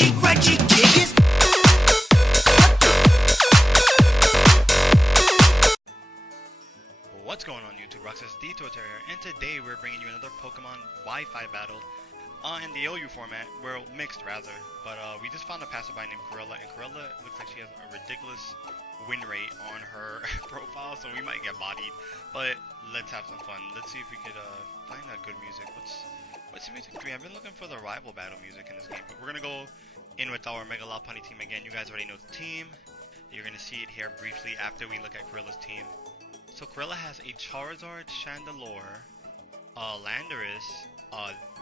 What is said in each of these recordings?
crunchy, crunchy chickens. What's going on YouTube? Roxas, the Torterra, and today we're bringing you another Pokemon Wi-Fi battle in the OU format, well, mixed rather, but we just found a Passerby named Corella, and Corella looks like she has a ridiculous win rate on her profile, so we might get bodied, but let's have some fun. Let's see if we could find good music. What's the music 3? I've been looking for the rival battle music in this game, but we're gonna go in with our Mega Lopunny team again. You guys already know the team. You're gonna see it here briefly after we look at Corella's team. So Corella has a Charizard, Chandelure, Landorus,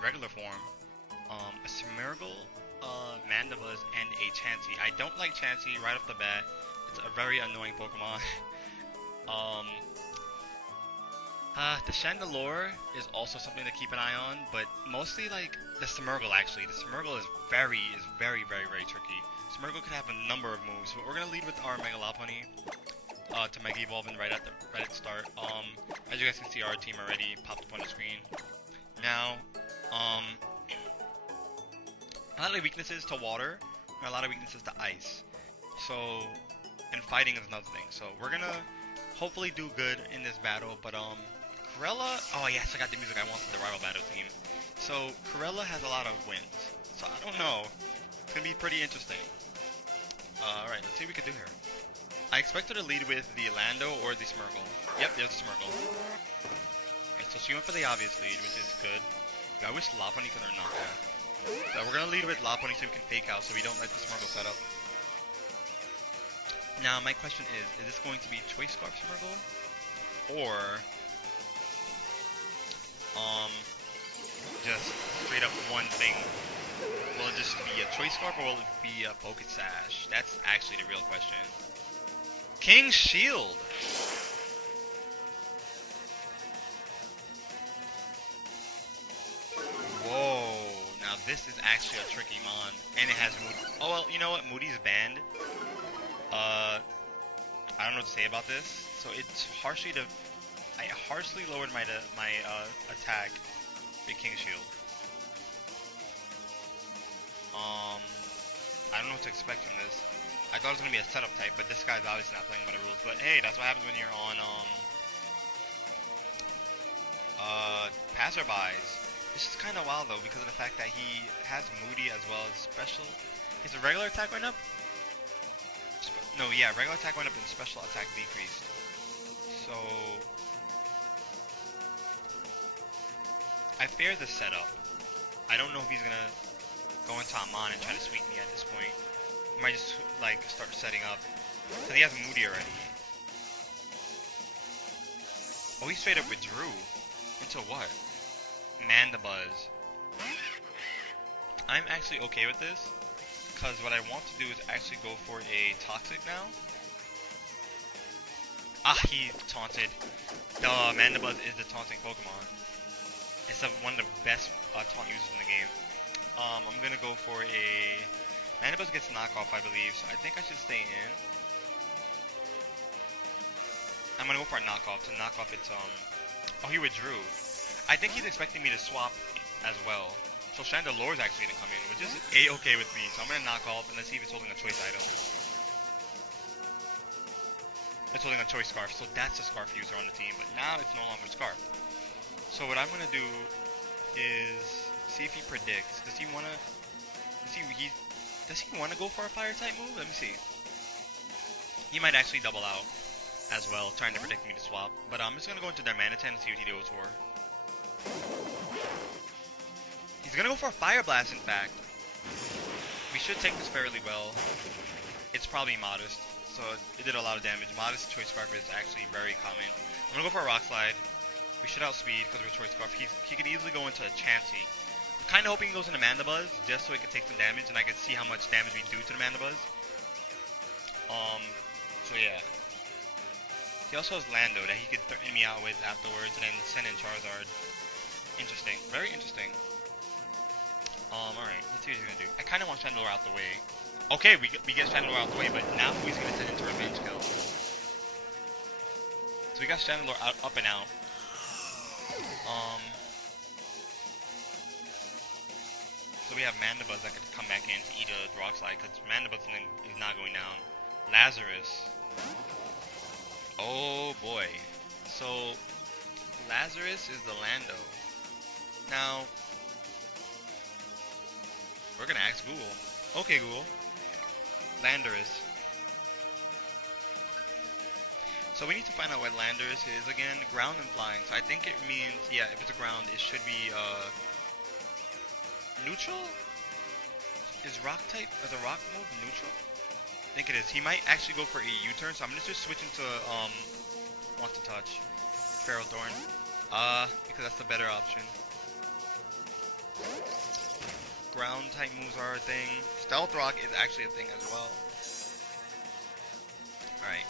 regular form, a SMEARGLE, Mandibuzz, and a Chansey. I don't like Chansey right off the bat. It's a very annoying Pokemon. The Chandelure is also something to keep an eye on, but mostly like the SMEARGLE actually. The SMEARGLE is very, very tricky. SMEARGLE could have a number of moves, but we're gonna lead with our Mega Lopunny. To Mega Evolving right at the start. As you guys can see, our team already popped up on the screen. Now, a lot of weaknesses to water, and a lot of weaknesses to ice. So, and fighting is another thing. So we're gonna hopefully do good in this battle. But Corella, oh yes, I got the music I want for the rival battle team. So Corella has a lot of wins. So I don't know. It's gonna be pretty interesting. Alright, let's see what we can do here. I expect her to lead with the Lando or the SMEARGLE. Yep, there's the SMEARGLE. Alright, so she went for the obvious lead, which is good. I wish Lopunny could have knocked out. So we're gonna lead with Lopunny so we can fake out so we don't let the SMEARGLE set up. Now, my question is this going to be Choice Scarf SMEARGLE? Or, just straight up one thing? Will it just be a Choice Scarf or will it be a Poké Sash? That's actually the real question. King Shield! Whoa, now this is actually a tricky mon. And it has Moody. Oh well, you know what? Moody's banned. I don't know what to say about this. So it's harshly I harshly lowered my attack with King Shield. I don't know what to expect from this. I thought it was going to be a setup type, but this guy's obviously not playing by the rules. But hey, that's what happens when you're on, Passerbys. This is kind of wild though, because of the fact that he has Moody as well as special. His regular attack went up? No, yeah, regular attack went up and special attack decreased. So, I fear the setup. I don't know if he's going to go into Amon and try to sweep me at this point. He might just like start setting up. So he has Moody already. Oh, he straight up withdrew. Into what? Mandibuzz. I'm actually okay with this, because what I want to do is actually go for a Toxic now. Ah, he taunted. The Mandibuzz is the taunting Pokemon. It's one of the best taunt users in the game. I'm gonna go for a... Mandibuzz gets knockoff, I believe, so I think I should stay in. I'm gonna go for a knockoff to knock off its, Oh, he withdrew. I think he's expecting me to swap as well. So Chandelure's actually gonna come in, which is a-okay with me. So I'm gonna knock off and let's see if it's holding a choice item. It's holding a choice scarf, so that's a scarf user on the team, but now it's no longer a scarf. So what I'm gonna do is see if he predicts. Does he wanna go for a fire type move? Let me see. He might actually double out as well, trying to predict me to swap. But I'm just gonna go into their Manitan and see what he goes for. He's gonna go for a Fire Blast, in fact. We should take this fairly well. It's probably modest, so it did a lot of damage. Modest Choice Scarf is actually very common. I'm gonna go for a Rock Slide. We should outspeed because of a Choice Scarf. He could easily go into a Chansey. I'm kind of hoping he goes into Mandibuzz, just so it can take some damage, and I can see how much damage we do to the Mandibuzz. So yeah. He also has Lando that he could threaten me out with afterwards, and then send in Charizard. Interesting. Very interesting. Alright, let's see what he's gonna do. I kind of want Chandelure out the way. Okay, we get Chandelure out the way, but now he's gonna send into Revenge Kill. So we got Chandelure up and out. So we have Mandibuzz that could come back in to eat a Rock Slide, because Mandibuzz is not going down. Lazarus. Oh boy. So, Lazarus is the Lando. Now, we're gonna ask Google. Okay, Google. Landorus. So we need to find out what Landorus is again. Ground and flying. So I think it means, yeah, if it's a ground, it should be neutral. Is rock type? Is a rock move neutral? I think it is. He might actually go for a U-turn. So I'm gonna just switch into want to touch Ferrothorn. Because that's the better option. Ground type moves are a thing. Stealth Rock is actually a thing as well. Alright.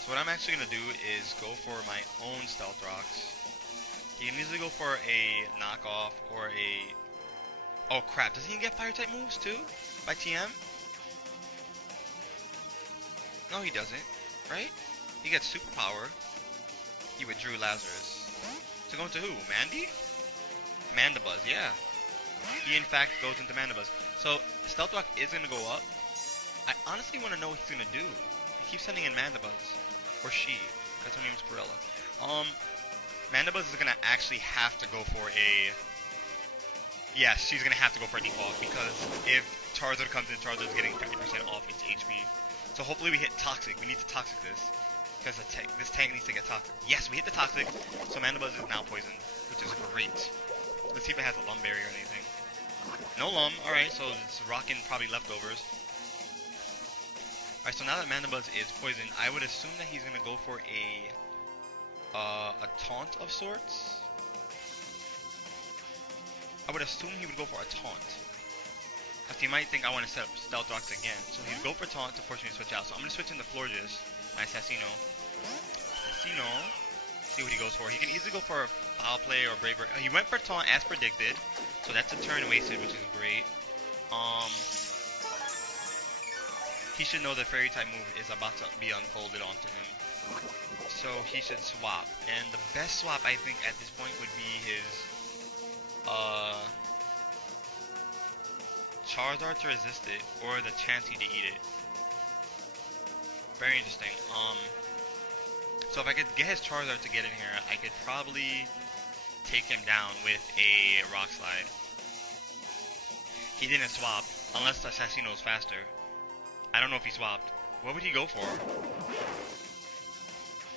So what I'm actually going to do is go for my own Stealth Rocks. He can easily go for a knockoff or a... Oh crap, does he get fire type moves too? By TM? No, he doesn't. Right? He gets superpower. He withdrew Lazarus. To go into who? Mandy? Mandibuzz, yeah. He in fact goes into Mandibuzz. So Stealth Rock is gonna go up. I honestly want to know what he's gonna do. He keeps sending in Mandibuzz, or she, because her name's Gorilla. Mandibuzz is gonna actually have to go for a. Yes, she's gonna have to go for a default because if Charizard comes in, Charizard's getting 50% off its HP. So hopefully we hit Toxic. We need to Toxic this because this tank needs to get Toxic. Yes, we hit the Toxic. So Mandibuzz is now poisoned, which is great. Let's see if it has a Lum Berry or anything. No Lum. Alright, so it's rocking probably leftovers. Alright, so now that Mandibuzz is poisoned, I would assume that he's gonna go for a taunt of sorts. I would assume he would go for a taunt. Because he might think I want to set up Stealth Rocks again. So he'd go for taunt to force me to switch out. So I'm gonna switch into Florges, my Assassino. See what he goes for. He can easily go for a Foul Play or Braver. He went for taunt as predicted. So that's a turn wasted, which is great. He should know the Fairy type move is about to be unfolded onto him. So he should swap. And the best swap I think at this point would be his Charizard to resist it or the Chansey to eat it. Very interesting. So if I could get his Charizard to get in here, I could probably take him down with a Rock Slide. He didn't swap, unless the Assassino is faster. I don't know if he swapped. What would he go for?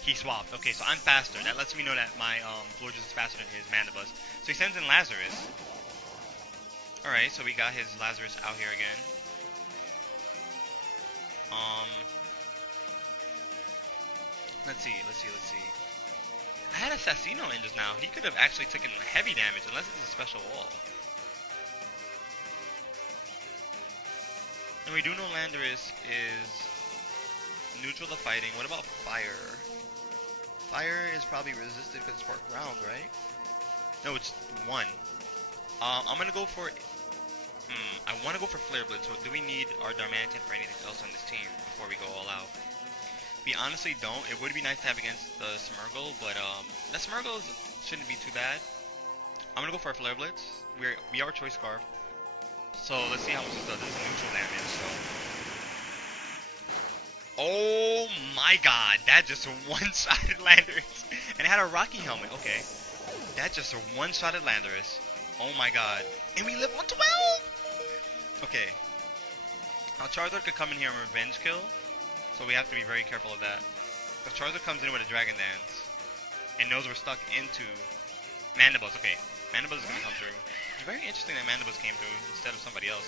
He swapped. Okay, so I'm faster. That lets me know that my Florges is faster than his Mandibuzz. So he sends in Lazarus. Alright, so we got his Lazarus out here again. Let's see. I had Assassino in just now. He could have actually taken heavy damage unless it's a special wall. And we do know Landorus is neutral to fighting. What about fire? Fire is probably resisted because it's part ground, right? No, it's 1. I'm gonna go for... I want to go for Flare Blitz, so do we need our Darmanitan for anything else on this team before we go all out? We honestly don't. It would be nice to have against the Smeargle, but the Smeargle shouldn't be too bad. I'm gonna go for a Flare Blitz. We are Choice Scarf. So let's see how much this does. It's neutral damage, so... Oh my god, that just one-shotted Landorus. And it had a Rocky Helmet, okay. That just one-shotted Landorus. Oh my god. And we live on 12! Okay. Now Charizard could come in here and revenge kill. So we have to be very careful of that. Because Charizard comes in with a Dragon Dance. And knows we're stuck into Mandibuzz. Okay, Mandibuzz is going to come through. It's very interesting that Mandibuzz came through instead of somebody else.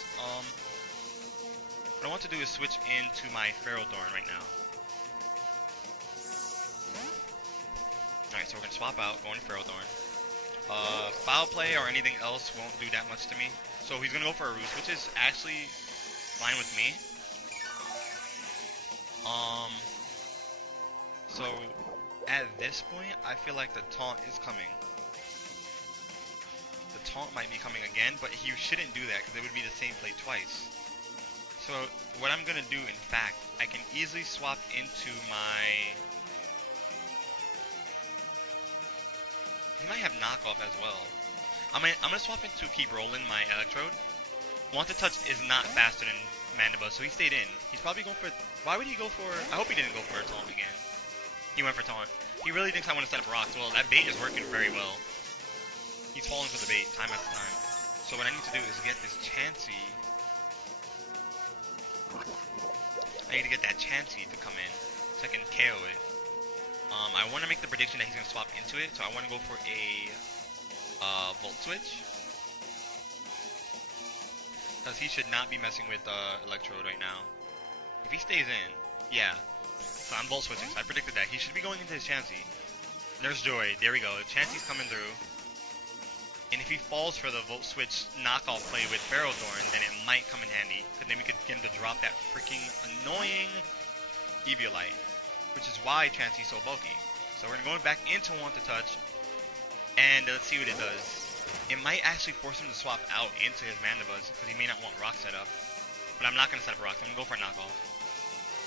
What I want to do is switch into my Ferrothorn right now. Alright, so we're going to swap out, going to Ferrothorn. Foul Play or anything else won't do that much to me. So he's going to go for a Roost, which is actually fine with me. So at this point, I feel like the taunt is coming. The taunt might be coming again, but he shouldn't do that because it would be the same play twice. So what I'm going to do, in fact, I can easily swap into my... He might have knockoff as well. I'm gonna swap into Keep Rolling my Electrode. Wanted Touch is not faster than Mandibuzz, so he stayed in. He's probably going for... Why would he go for... I hope he didn't go for a Taunt again. He went for Taunt. He really thinks I want to set up rocks. Well, that bait is working very well. He's falling for the bait time after time. So what I need to do is get this Chansey. I need to get that Chansey to come in so I can KO it. I want to make the prediction that he's going to swap into it, so I want to go for a Volt Switch. Because he should not be messing with Electrode right now. If he stays in, yeah. So I'm Volt Switching, so I predicted that. He should be going into his Chansey. There's Joy, there we go. Chansey's coming through. And if he falls for the Volt Switch knockoff play with Ferrothorn, then it might come in handy. Because then we could get him to drop that freaking annoying Eviolite. Which is why Chansey's so bulky. So we're going to go back into Want to Touch. And let's see what it does. It might actually force him to swap out into his Mandibuzz. Because he may not want Rock set up. But I'm not going to set up Rocks. I'm going to go for a knockoff.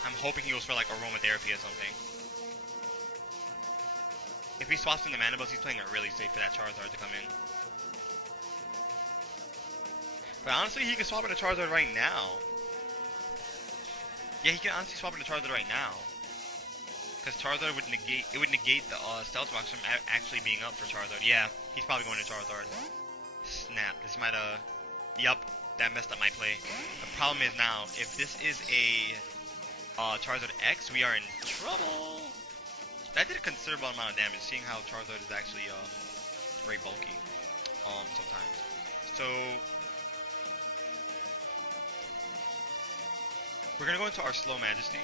I'm hoping he goes for like Aromatherapy or something. If he swaps into Mandibuzz, he's playing it really safe for that Charizard to come in. But honestly, he can swap into Charizard right now. Yeah, he can honestly swap into Charizard right now. Because Charizard would negate, it would negate the Stealth Rocks from actually being up for Charizard. Yeah, he's probably going to Charizard. Snap, this might yup, that messed up my play. The problem is now, if this is a Charizard X, we are in trouble. That did a considerable amount of damage, seeing how Charizard is actually very bulky sometimes. So we're gonna go into our Slow Majesty.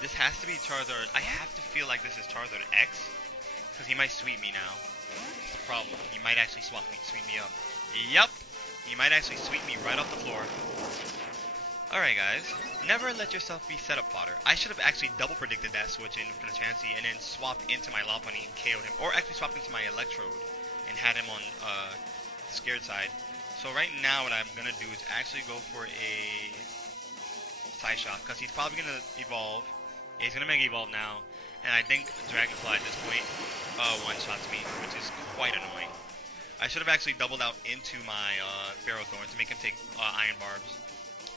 This has to be Charizard. I have to feel like this is Charizard X, because he might sweep me now. That's the problem. He might actually sweep me up. Yup, he might actually sweep me right off the floor. Alright guys, never let yourself be setup fodder. I should have actually double predicted that switch in for the Chansey and then swapped into my Lopunny and KO'd him. Or actually swapped into my Electrode and had him on the scared side. So right now what I'm going to do is actually go for a Side Shot, because he's probably going to evolve. Yeah, he's going to Mega Evolve now. And I think Dragonfly at this point one-shots me, which is quite annoying. I should have actually doubled out into my Ferrothorn to make him take Iron Barbs.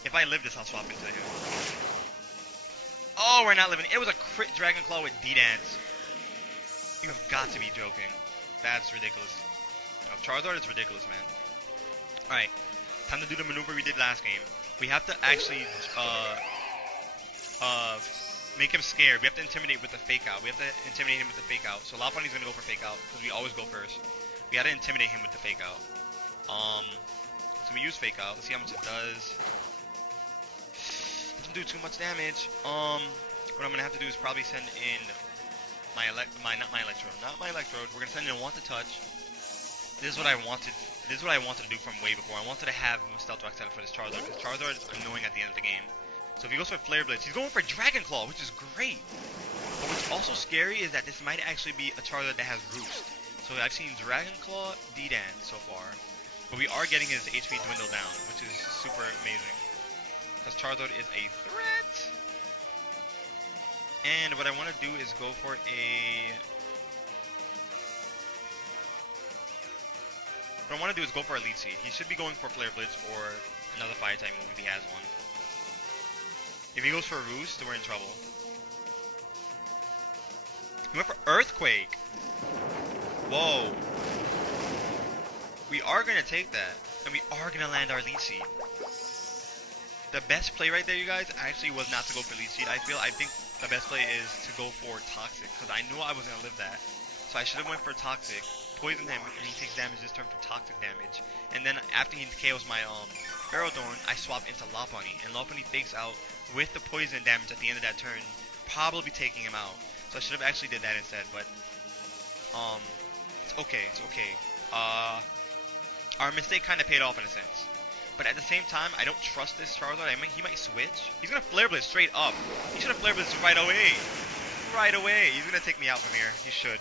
If I live this, I'll swap into him. Oh, we're not living. It was a crit Dragon Claw with D-Dance. You have got to be joking. That's ridiculous. No, Charizard is ridiculous, man. Alright, time to do the maneuver we did last game. We have to actually make him scared. We have to intimidate with the Fake Out. We have to intimidate him with the Fake Out. So Lopunny's going to go for Fake Out, because we always go first. We got to intimidate him with the Fake Out. So we use Fake Out. Let's see how much it does. Doesn't do too much damage. What I'm gonna have to do is probably send in my not my Electrode. We're gonna send in Want to Touch. This is what I wanted. This is what I wanted to do from way before. I wanted to have Stealth Rock set up for this Charizard, because Charizard is annoying at the end of the game. So if he goes for Flare Blitz, he's going for Dragon Claw, which is great. But what's also scary is that this might actually be a Charizard that has Roost. So I've seen Dragon Claw, D-Dance so far, but we are getting his HP dwindle down, which is super amazing. Because Charizard is a threat. And what I want to do is go for a... What I want to do is go for a Leech Seed. He should be going for Flare Blitz or another Fire type move if he has one. If he goes for a Roost, then we're in trouble. He went for Earthquake. Whoa. We are going to take that. And we are going to land our Leech Seed. The best play right there, you guys, actually was not to go for Leech Seed. I think the best play is to go for Toxic, because I knew I was going to live that. So I should have went for Toxic, poison him, and he takes damage this turn for Toxic damage. And then after he KOs my Ferrothorn, I swap into Lopunny, and Lopunny fakes out with the poison damage at the end of that turn, probably taking him out. So I should have actually did that instead, but it's okay, it's okay. Our mistake kind of paid off in a sense. But at the same time, I don't trust this Charizard. He might switch. He's going to Flare Blitz straight up. He should have Flare Blitz right away. Right away. He's going to take me out from here. He should.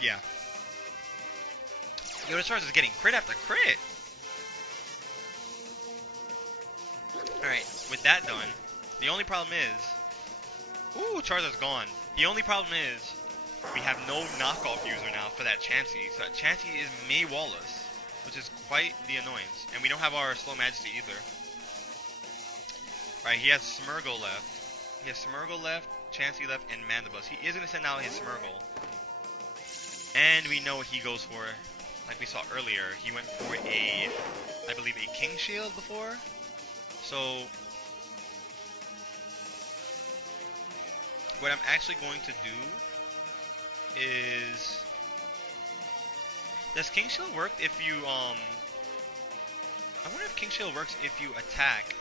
Yeah. Yo, this Charizard's getting crit after crit. Alright, with that done, the only problem is... Ooh, Charizard's gone. The only problem is, we have no knockoff user now for that Chansey. So that Chansey is May Wallace. which is quite the annoyance. And we don't have our Slow Majesty either. Right, he has SMEARGLE left. He has SMEARGLE left, Chansey left, and Mandibus. He is going to send out his SMEARGLE. And we know what he goes for. Like we saw earlier, he went for a, I believe, a King Shield before. So what I'm actually going to do is, does King Shield work if you I wonder if King Shield works if you attack.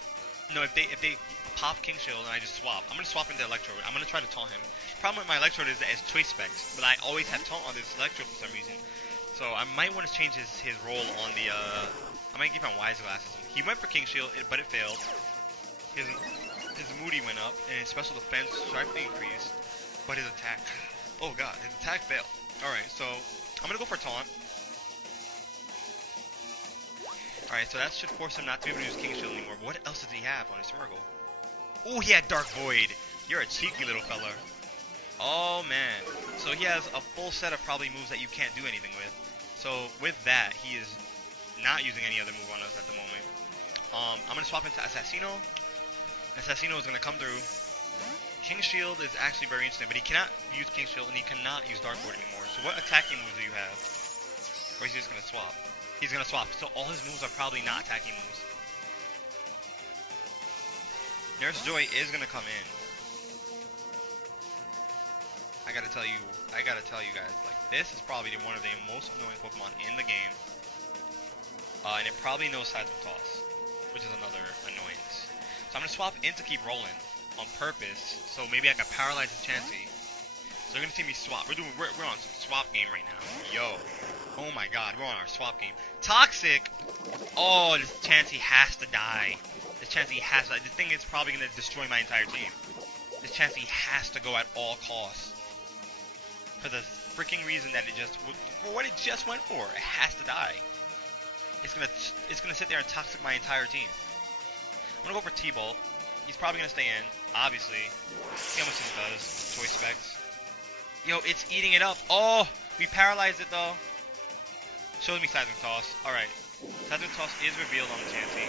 No, if they pop King Shield and I just swap. I'm gonna swap into Electrode. I'm gonna try to taunt him. Problem with my Electrode is that it's choice specs, but I always have taunt on this Electrode for some reason. So I might want to change his role on the I might give him Wise Glasses. He went for King Shield, but it failed. His Moody went up, and his special defense sharply increased, but his attack, oh god, his attack failed. Alright, so I'm gonna go for taunt. Alright, so that should force him not to be able to use King Shield anymore. But what else does he have on his SMEARGLE? Oh, he had Dark Void. You're a cheeky little fella. Oh man. So he has a full set of probably moves that you can't do anything with. So with that, he is not using any other move on us at the moment. I'm gonna swap into Assassino. Assassino is gonna come through. King Shield is actually very interesting, but he cannot use King Shield and he cannot use Dark Void anymore. So what attacking moves do you have? Or is he just gonna swap? He's gonna swap, so all his moves are probably not attacking moves. Nurse Joy is gonna come in. I gotta tell you guys, like, this is probably one of the most annoying Pokemon in the game. And it probably knows Seismic Toss, which is another annoyance. So I'm gonna swap in to keep rolling on purpose, so maybe I can paralyze the Chansey. So you're gonna see me swap. We're on swap game right now. Yo. Oh my god, we're on our swap game. Toxic! Oh, this Chansey has to die. This Chansey has to die. This thing is probably gonna destroy my entire team. This Chansey has to go at all costs. For the freaking reason that it just, for what it just went for, it has to die. It's gonna sit there and toxic my entire team. I'm gonna go for T-Bolt. He's probably gonna stay in, obviously. See how much this does. Choice specs. Yo, it's eating it up. Oh, we paralyzed it though. Shows me Seismic Toss. Alright. Seismic Toss is revealed on the Chansey.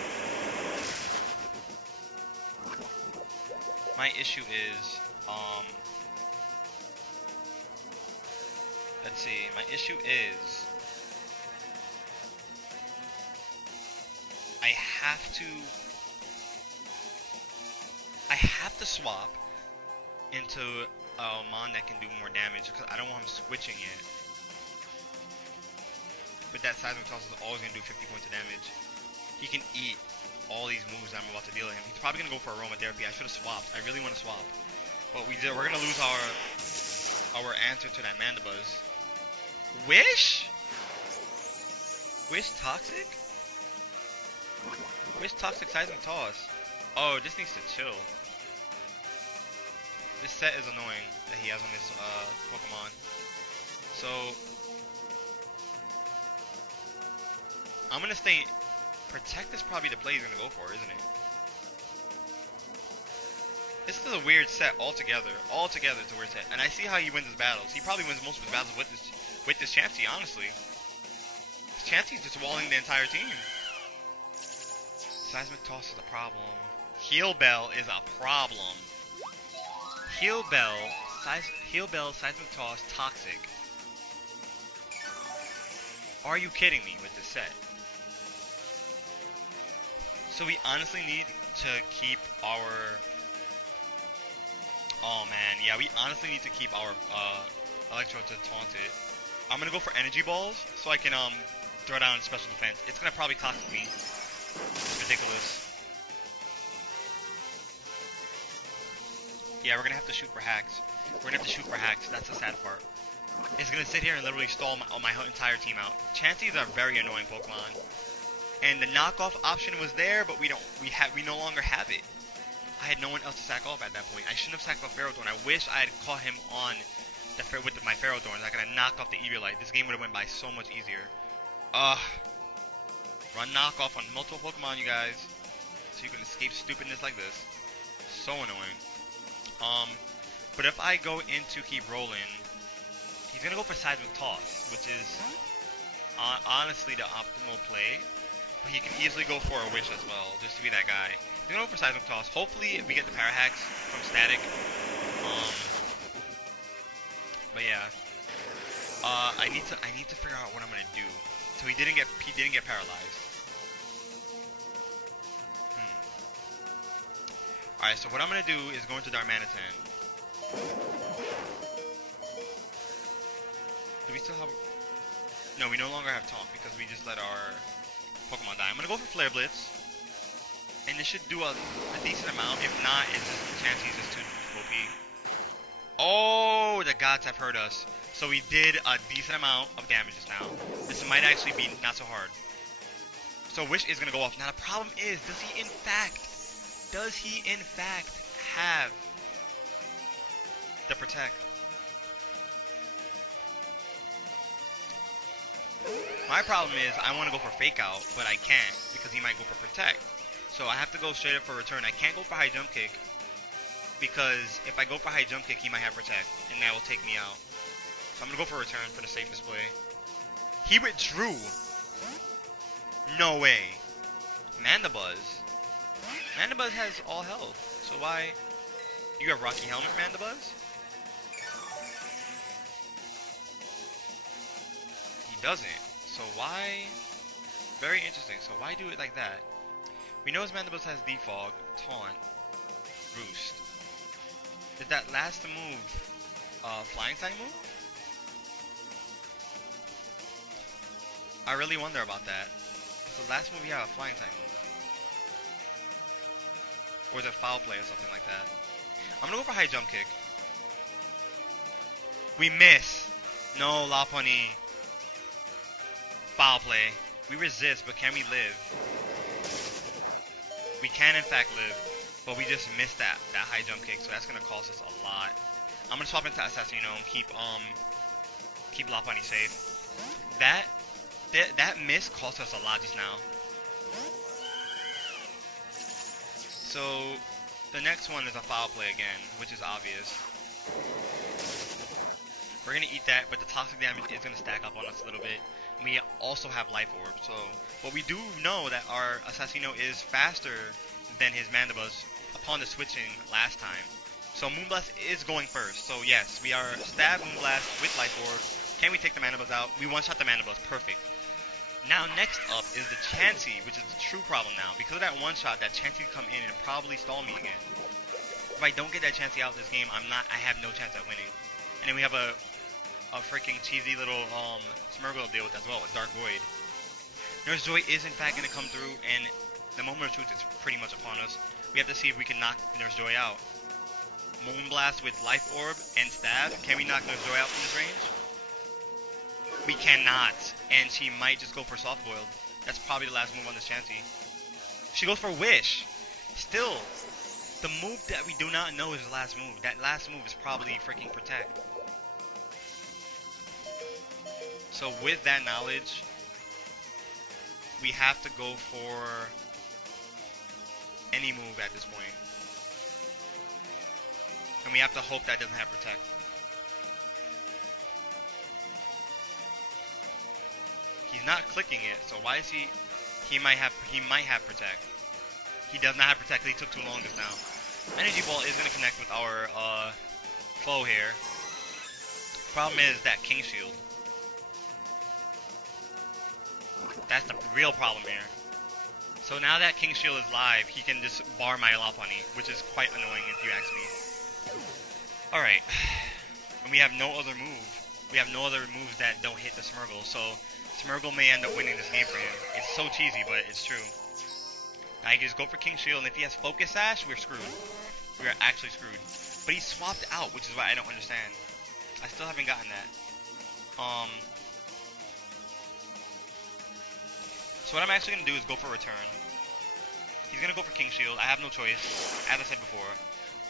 My issue is, let's see. My issue is, I have to swap into a Mon that can do more damage because I don't want him switching it. But that Seismic Toss is always going to do 50 points of damage. He can eat all these moves that I'm about to deal to him. He's probably going to go for Aromatherapy. I should have swapped. I really want to swap. But we're going to lose our answer to that Mandibuzz. Wish? Wish Toxic? Wish Toxic Seismic Toss. Oh, this needs to chill. This set is annoying that he has on this Pokemon. So I'm gonna stay. Protect is probably the play he's gonna go for, isn't it? This is a weird set altogether. Altogether, it's a weird set. And I see how he wins his battles. He probably wins most of his battles with this Chansey, honestly. This Chansey's just walling the entire team. Seismic Toss is a problem. Heal Bell is a problem. Heal Bell, Seismic Toss, Toxic. Are you kidding me with this set? So we honestly need to keep our... Oh man, yeah, we honestly need to keep our Electrode to taunt it. I'm gonna go for Energy Balls so I can throw down special defense. It's gonna probably toxic me. It's ridiculous. Yeah, we're gonna have to shoot for hacks. That's the sad part. It's gonna sit here and literally stall my entire team out. Chanseys are very annoying Pokemon. And the knockoff option was there, but we no longer have it. I had no one else to sack off at that point. I shouldn't have sacked off Ferrothorn. I wish I had caught him on with my Ferrothorns. I could have knocked off the Eviolite. This game would have went by so much easier. Run knockoff on multiple Pokemon, you guys, so you can escape stupidness like this. So annoying. But if I go into keep rolling, he's gonna go for Seismic Toss, which is honestly the optimal play. But he can easily go for a Wish as well, just to be that guy. He's gonna go for Seismic Toss. Hopefully we get the Power Hacks from Static. But yeah. I need to figure out what I'm gonna do. So he didn't get paralyzed. Alright, so what I'm gonna do is go into Darmanitan. Do we still have... No, we no longer have Taunt because we just let our Pokemon die. I'm gonna go for Flare Blitz. And this should do a decent amount. If not, it's just Chansey's just too OP. Oh, the gods have heard us. So we did a decent amount of damage just now. This might actually be not so hard. So Wish is gonna go off. Now the problem is, does he in fact have the Protect? My problem is I want to go for Fake Out, but I can't because he might go for Protect. So I have to go straight up for Return. I can't go for High Jump Kick because if I go for High Jump Kick, he might have Protect, and that will take me out. So I'm going to go for Return for the safest play. He withdrew. No way. Mandibuzz. Mandibuzz has all health. So why? You have Rocky Helmet, Mandibuzz? He doesn't. So why? Very interesting. So why do it like that? We know his Mandibuzz has Defog, Taunt, Roost. Did that last move Flying type move? I really wonder about that. Is the last move a Flying type move? Or is it Foul Play or something like that? I'm gonna go for High Jump Kick. We miss! No, Lopunny. Foul Play. We resist, but can we live? We can in fact live, but we just missed that High Jump Kick, so that's gonna cost us a lot. I'm gonna swap into Assassino and keep Lopunny safe. That miss cost us a lot just now. So the next one is a Foul Play again, which is obvious. We're gonna eat that, but the toxic damage is gonna stack up on us a little bit. We also have Life Orb, so but we do know that our Assassino is faster than his Mandibuzz upon the switching last time. So Moonblast is going first. So yes, we are Stab Moonblast with Life Orb. Can we take the Mandibuzz out? We one-shot the Mandibuzz, perfect. Now next up is the Chansey, which is the true problem now. Because of that one-shot, that Chansey come in and probably stall me again. If I don't get that Chansey out this game, I have no chance at winning. And then we have a freaking cheesy little SMEARGLE deal with as well, with Dark Void. Nurse Joy is in fact going to come through, and the moment of truth is pretty much upon us. We have to see if we can knock Nurse Joy out. Moonblast with Life Orb and Stab. Can we knock Nurse Joy out from this range? We cannot, and she might just go for Soft Boiled. That's probably the last move on this Chansey. She goes for Wish. Still, the move that we do not know is the last move. That last move is probably freaking Protect. So with that knowledge, we have to go for any move at this point. And we have to hope that doesn't have Protect. He's not clicking it, so why is he might have Protect. He does not have Protect, he took too long just now. Energy Ball is gonna connect with our foe here. Problem is that King Shield. That's the real problem here. So now that King Shield is live, he can just bar my Lopunny, which is quite annoying if you ask me. Alright. And we have no other move. We have no other moves that don't hit the SMEARGLE, so SMEARGLE may end up winning this game for him. It's so cheesy, but it's true. Now he can just go for King Shield, and if he has Focus Sash, we're screwed. We are actually screwed. But he swapped out, which is why I don't understand. I still haven't gotten that. So what I'm actually going to do is go for Return. He's going to go for King Shield. I have no choice, as I said before.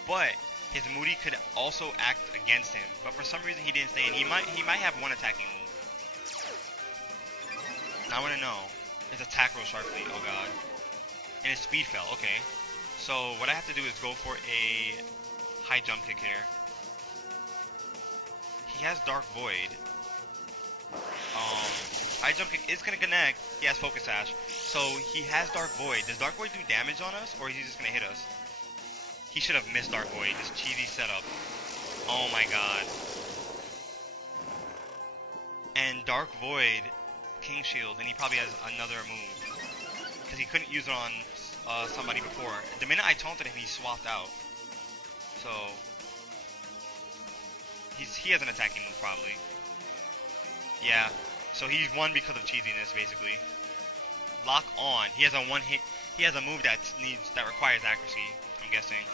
But his Moody could also act against him. But for some reason he didn't stay in. He might have one attacking move. Now I want to know. His attack roll sharply. Oh god. And his speed fell. Okay. So what I have to do is go for a High Jump Kick here. He has Dark Void. High jump kick is gonna connect. He has focus sash. So he has Dark Void. Does Dark Void do damage on us, or is he just gonna hit us? He should have missed Dark Void. This cheesy setup. Oh my god. And Dark Void, King Shield, and he probably has another move. Because he couldn't use it on somebody before. The minute I taunted him, he swapped out. So he has an attacking move probably. Yeah. So he's won because of cheesiness basically. Lock on. He has a one hit. He has a move that requires accuracy. I'm guessing.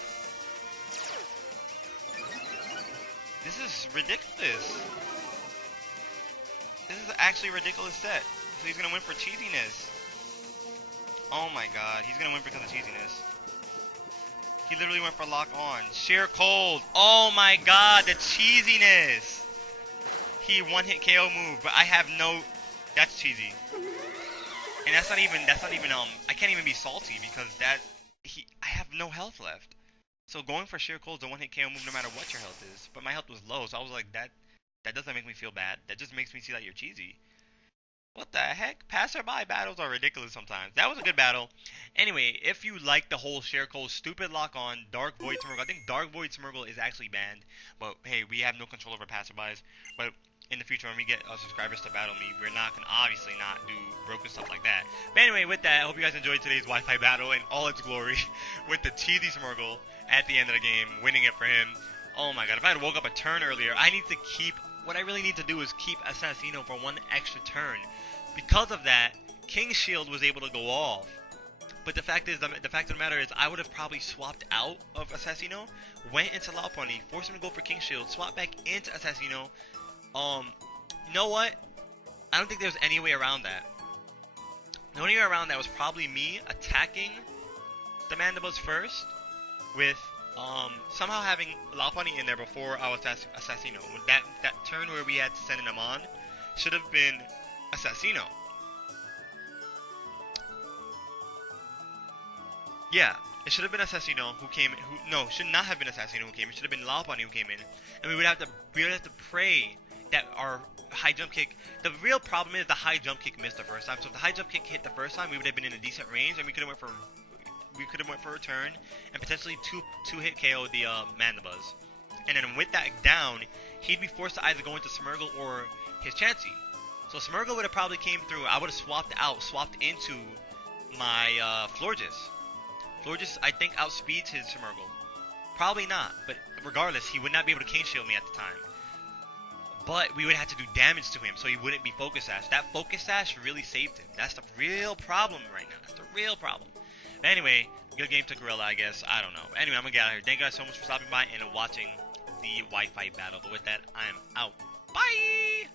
This is ridiculous. This is actually a ridiculous set. So he's gonna win for cheesiness. Oh my god, he's gonna win because of cheesiness. He literally went for lock on. Sheer cold. Oh my god, the cheesiness. He one hit KO move, but I have no. That's cheesy. And that's not even I can't even be salty because I have no health left. So going for sheer cold is a one hit KO move no matter what your health is. But my health was low, so I was like that doesn't make me feel bad. That just makes me see that you're cheesy. What the heck? Passerby battles are ridiculous sometimes. That was a good battle. Anyway, if you like the whole Share Cole stupid lock on Dark Void Smurgle, I think Dark Void Smurgle is actually banned. But hey, we have no control over Passerbys. But in the future, when we get subscribers to battle me, we're not gonna obviously not do broken stuff like that. But anyway, with that, I hope you guys enjoyed today's Wi-Fi battle in all its glory with the cheesy Smurgle at the end of the game, winning it for him. Oh my god, if I had woke up a turn earlier, what I really need to do is keep Assassino for one extra turn. Because of that, King Shield was able to go off. But the fact of the matter is, I would have probably swapped out of Assassino, went into Lao Pony, forced him to go for King Shield, swapped back into Assassino. You know what? I don't think there's any way around that. The only way around that was probably me attacking the Mandibas first, with somehow having Lao Pony in there before I was Assassino. That turn where we had to send him on should have been Assassino. Yeah, it should have been Assassino who came. Should not have been Assassino who came. It should have been Lao Pony who came in, and we would have to pray that our high jump kick. The real problem is the high jump kick missed the first time. So if the high jump kick hit the first time, we would have been in a decent range, and we could have went for a turn and potentially two hit KO the Mandibas. And then with that down, he'd be forced to either go into Smeargle or his Chansey. So Smeargle would have probably came through. I would have swapped into my Florges. Florges, I think, outspeeds his Smeargle. Probably not, but regardless, he would not be able to King Shield me at the time. But we would have to do damage to him, so he wouldn't be Focus Sash. That Focus Sash really saved him. That's the real problem right now. That's the real problem. But anyway, good game to Gorilla, I guess. I don't know. But anyway, I'm gonna get out of here. Thank you guys so much for stopping by and watching the Wi-Fi battle. But with that, I am out. Bye!